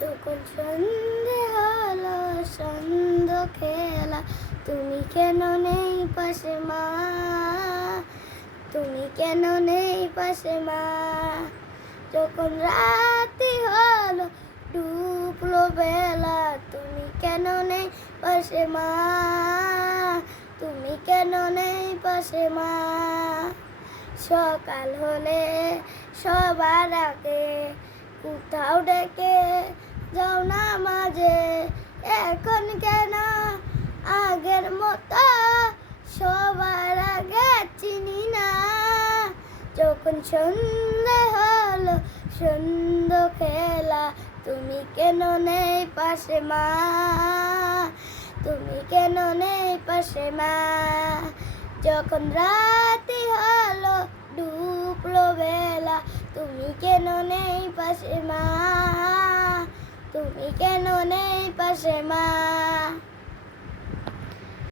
যখন সন্ধে হলো সন্ধ্যা খেলা, তুমি কেন নেই পাশে মা, তুমি কেন নেই পাশে মা। যখন রাতি হলো ডুবলো বেলা, তুমি কেন নেই পাশে মা, তুমি কেন নেই পাশে মা। সকাল হলে সবার আগে কোথাও ডেকে যাও না মাঝে, এখন কেন আগের মতো সবার আগে চিনি না। যখন সন্ধে হলো সন্ধ্যা খেলা, তুমি কেন নেই পাশে মা, তুমি কেন নেই পাশে মা। যখন রাতি হলো ডুবলো বেলা, তুমি কেন নেই পাশে মা, তুমি কেন নেই পাশে মা।